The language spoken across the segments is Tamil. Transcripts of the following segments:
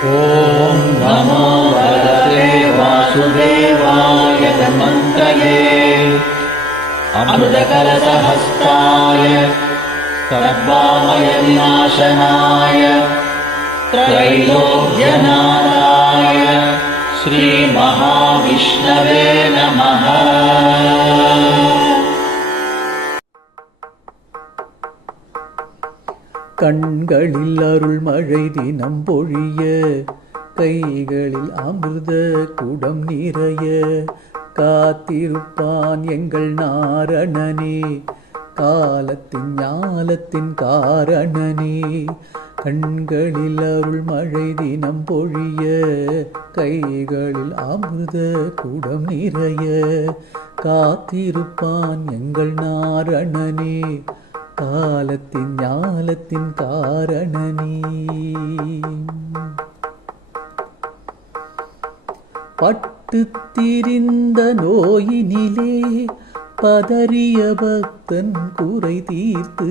ॐ नमो भगवते वासुदेवाय धन्वन्तये। अमृतकलशहस्ताय सर्वामयविनाशनाय त्रैलोक्यनाथाय श्रीमहाविष्णवे नमः கண்களில் அருள் மழை தினம் பொழிய கைகளில் அமிர்த குடம் நிறைய. காத்திருப்பான் எங்கள் நாரணனே காலத்தின் ஞாலத்தின் காரணனே. கண்களில் அருள் மழை தினம் பொழிய கைகளில் அமிர்த குடம் நிறைய. காத்திருப்பான் எங்கள் நாரணனே காலத்தின் ஞாலத்தின் காரணனே பட்டு திரிந்த நோயினிலே பதறிய பக்தன் குறை தீர்த்து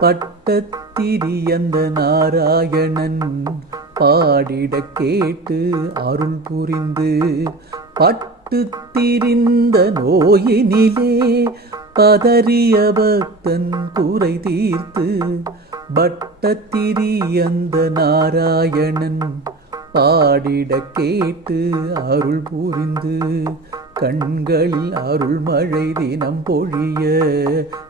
பட்டத்திரியந்த நாராயணன் பாடிட கேட்டு அருள் புரிந்து பட்டு திரிந்த நோயினிலே பதறிய பக்தன் குறை தீர்த்து பட்டத்திரியந்த நாராயணன் பாடிட கேட்டு அருள் புரிந்து கண்களில் அருள் மழை தினம் பொழிய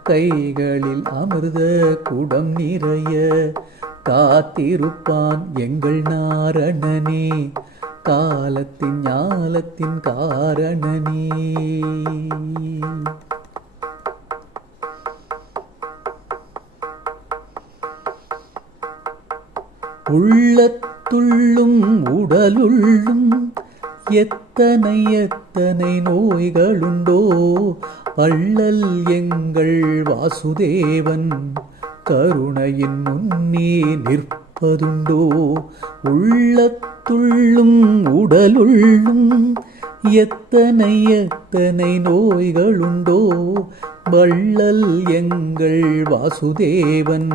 கைகளில் அமிர்த குடம் நிறைய காத்திருப்பான் எங்கள் நாரணனே காலத்தின் ஞாலத்தின் காரணனே. உள்ளத்துள்ளும் உடலுள்ளும் எத்தனை எத்தனை நோய்களுண்டோ வள்ளல் எங்கள் வாசுதேவன் கருணையின் முன்னே நிற்பதுண்டோ உள்ளத்துள்ளும் உடலுள்ளும் எத்தனை எத்தனை நோய்களுண்டோ வள்ளல் எங்கள் வாசுதேவன்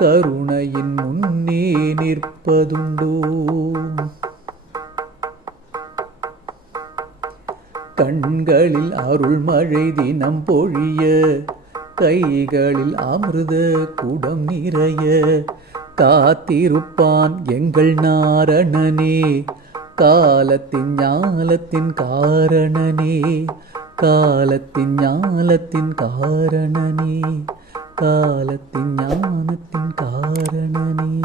கருணையின் முன்னே நிற்பதுண்டோ? கண்களில் அருள் மழை தினம் பொழிய கைகளில் அமிர்த குடம் நிறைய. காத்திருப்பான் எங்கள் நாரணனே காலத்தின் ஞாலத்தின் காரணனே காலத்தின் ஞாலத்தின் காரணனே. കാലത്തിൻ ജ്ഞാനത്തിൻ കാരണനേ.